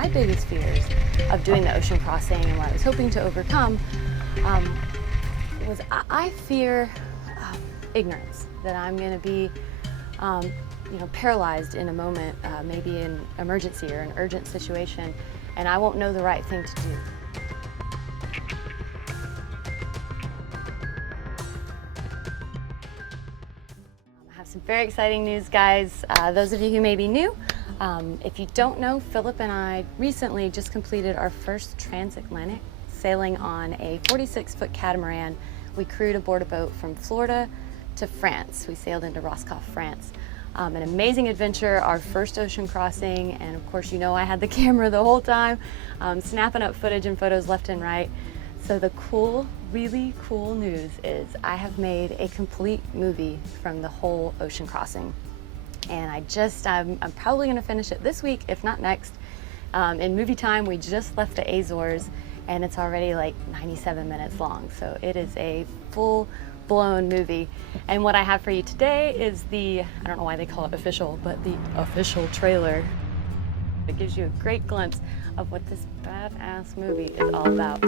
my biggest fears of doing the ocean crossing and what I was hoping to overcome was I fear ignorance, that I'm going to be paralyzed in a moment, maybe an emergency or an urgent situation, and I won't know the right thing to do. I have some very exciting news, guys. Those of you who may be new, if you don't know, Phillip and I recently just completed our first transatlantic sailing on a 46-foot catamaran. We crewed aboard a boat from Florida to France. We sailed into Roscoff, France. An amazing adventure, our first ocean crossing, and of course, you know, I had the camera the whole time, snapping up footage and photos left and right. So the really cool news is I have made a complete movie from the whole ocean crossing. And I'm probably gonna finish it this week, if not next. In movie time, we just left the Azores, and it's already like 97 minutes long. So it is a full-blown movie. And what I have for you today is I don't know why they call it official, but the official trailer. It gives you a great glimpse of what this badass movie is all about.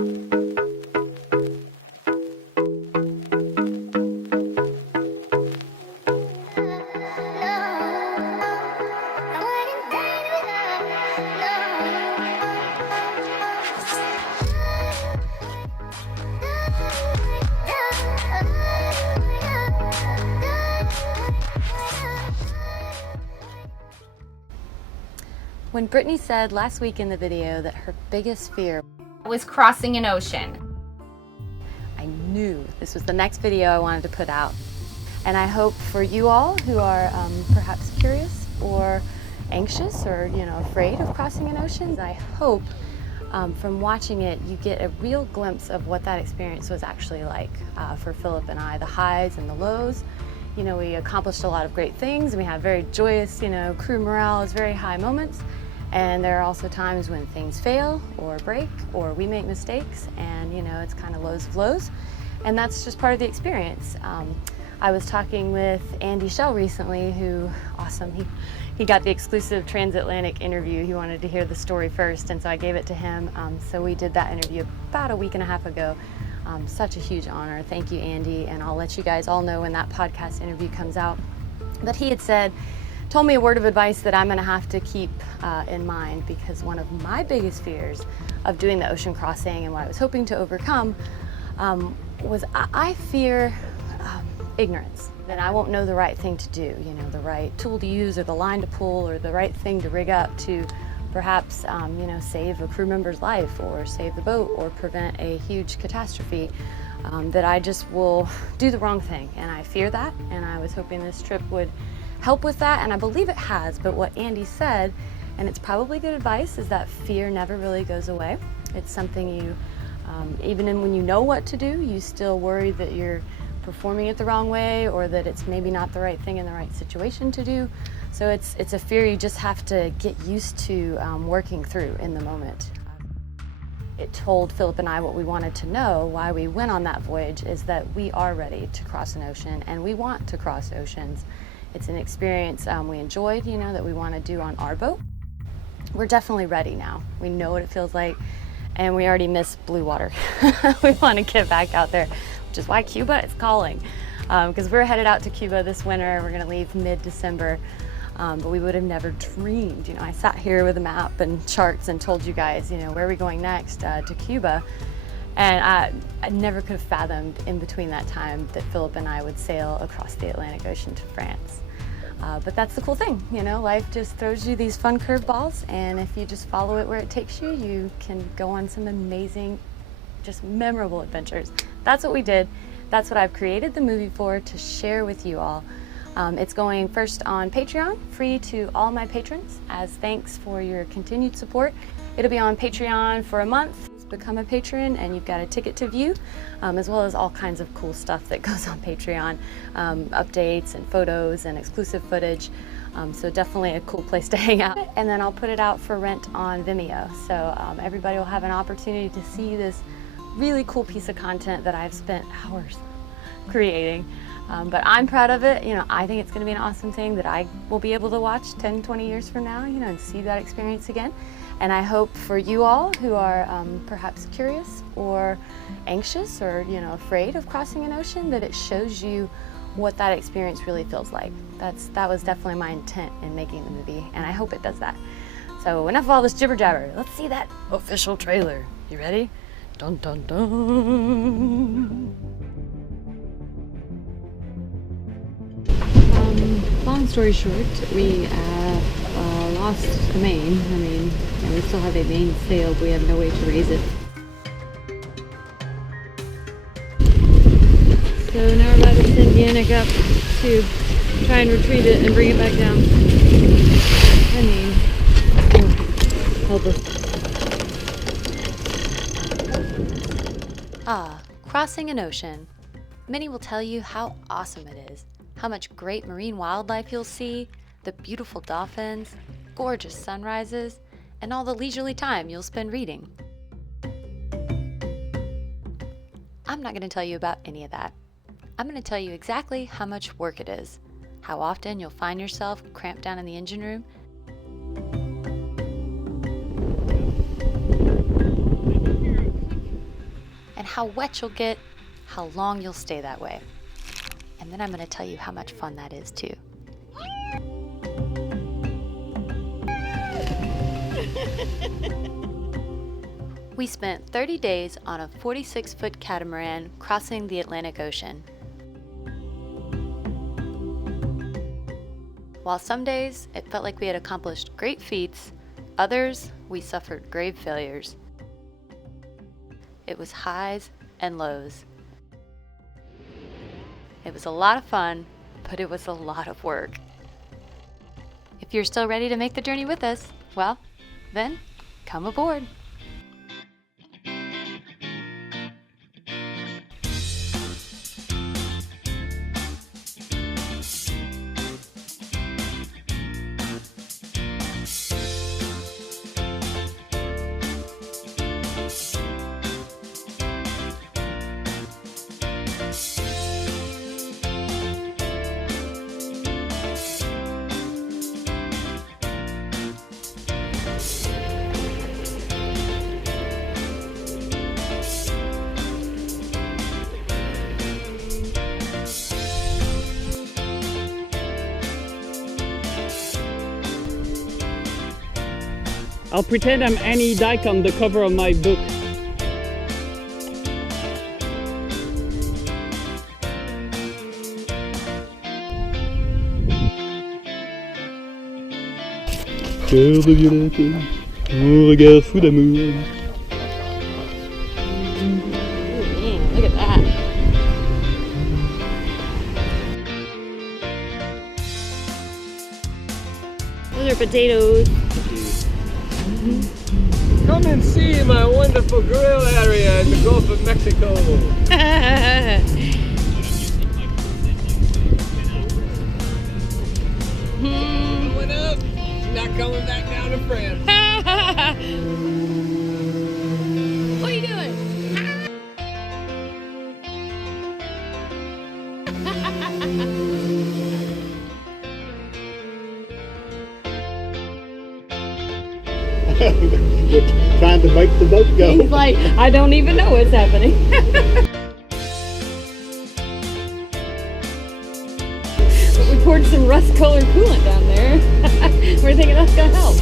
When Brittany said last week in the video that her biggest fear was crossing an ocean, I knew this was the next video I wanted to put out. And I hope for you all who are perhaps curious or anxious or afraid of crossing an ocean, I hope from watching it you get a real glimpse of what that experience was actually like for Phillip and I, the highs and the lows. You know, we accomplished a lot of great things. We have very joyous, crew morale is very high moments. And there are also times when things fail or break or we make mistakes, and it's kind of lows of lows. And that's just part of the experience. I was talking with Andy Shell recently, who, awesome, he got the exclusive transatlantic interview. He wanted to hear the story first, and so I gave it to him. So we did that interview about a week and a half ago. Such a huge honor. Thank you, Andy, and I'll let you guys all know when that podcast interview comes out. But he had told me a word of advice that I'm gonna have to keep in mind, because one of my biggest fears of doing the ocean crossing and what I was hoping to overcome was I fear ignorance, that I won't know the right thing to do, the right tool to use or the line to pull or the right thing to rig up to perhaps save a crew member's life or save the boat or prevent a huge catastrophe, that I just will do the wrong thing. And I fear that, and I was hoping this trip would help with that, and I believe it has. But what Andy said, and it's probably good advice, is that fear never really goes away. It's something you, even when you know what to do, you still worry that you're performing it the wrong way or that it's maybe not the right thing in the right situation to do. So it's a fear you just have to get used to working through in the moment. It told Phillip and I what we wanted to know, why we went on that voyage, is that we are ready to cross an ocean, and we want to cross oceans. It's an experience we enjoyed, that we want to do on our boat. We're definitely ready now. We know what it feels like, and we already miss blue water. We want to get back out there, which is why Cuba is calling. Because we're headed out to Cuba this winter. We're going to leave mid-December. But we would have never dreamed. I sat here with a map and charts and told you guys, where are we going next to Cuba? And I never could have fathomed in between that time that Phillip and I would sail across the Atlantic Ocean to France. But that's the cool thing, life just throws you these fun curveballs, and if you just follow it where it takes you, you can go on some amazing, just memorable adventures. That's what we did. That's what I've created the movie for, to share with you all. It's going first on Patreon, free to all my patrons, as thanks for your continued support. It'll be on Patreon for a month. Become a patron, and you've got a ticket to view, as well as all kinds of cool stuff that goes on Patreon, updates and photos and exclusive footage. So definitely a cool place to hang out. And then I'll put it out for rent on Vimeo. So everybody will have an opportunity to see this really cool piece of content that I've spent hours creating. But I'm proud of it. You know, I think it's going to be an awesome thing that I will be able to watch 10, 20 years from now, you know, and see that experience again. And I hope for you all who are perhaps curious or anxious or, you know, afraid of crossing an ocean, that it shows you what that experience really feels like. That was definitely my intent in making the movie, and I hope it does that. So enough of all this jibber jabber. Let's see that official trailer. You ready? Dun dun dun. Long story short, we lost a main. I mean, we still have a main sail, but we have no way to raise it. So now we're about to send Yannick up to try and retrieve it and bring it back down. I mean, help us. Ah, crossing an ocean. Many will tell you how awesome it is, how much great marine wildlife you'll see, the beautiful dolphins, gorgeous sunrises, and all the leisurely time you'll spend reading. I'm not going to tell you about any of that. I'm going to tell you exactly how much work it is, how often you'll find yourself cramped down in the engine room, and how wet you'll get, how long you'll stay that way. And then I'm going to tell you how much fun that is too. We spent 30 days on a 46-foot catamaran crossing the Atlantic Ocean. While some days it felt like we had accomplished great feats, others we suffered grave failures. It was highs and lows. It was a lot of fun, but it was a lot of work. If you're still ready to make the journey with us, well, then come aboard. I'll pretend I'm Annie Dyke on the cover of my book. Cœur de violette, mon regard fou d'amour. Man, look at that. Those are potatoes. Come and see my wonderful grill area in the Gulf of Mexico. Going up, not coming back down to France. What are you doing? We're trying to make the boat go. He's like, I don't even know what's happening. But we poured some rust-colored coolant down there. We're thinking that's gonna help.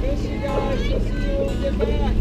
Miss you guys. We'll see you when we get back.